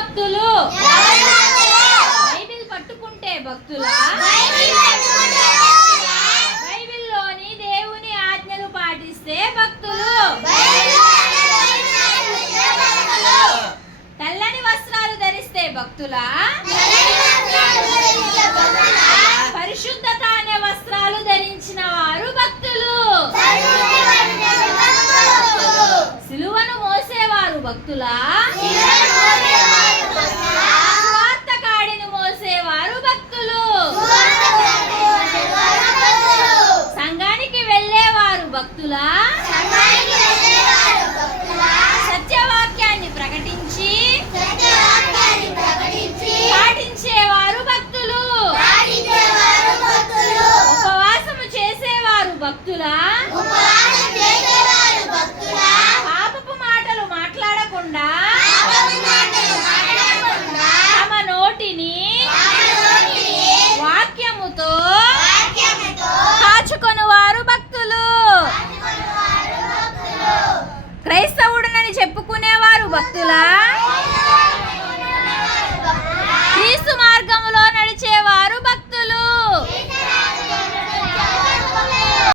భక్తులు? బైబిల్ పట్టుకుంటే భక్తులా? బైబిల్లోని దేవుని ఆజ్ఞలు పాటిస్తే భక్తులు? తెల్లని వస్త్రాలు ధరిస్తే భక్తులా? పరిశుద్ధత అనే వస్త్రాలు ధరించిన వారు భక్తులు. సిలువను మోసేవారు భక్తులా? భక్తులా? సత్యవాక్యాన్ని ప్రకటించి పాటించేవారు భక్తులు. ఉపవాసము చేసేవారు భక్తులా? క్రైస్తవుడునని చెప్పుకునేవారు భక్తులా?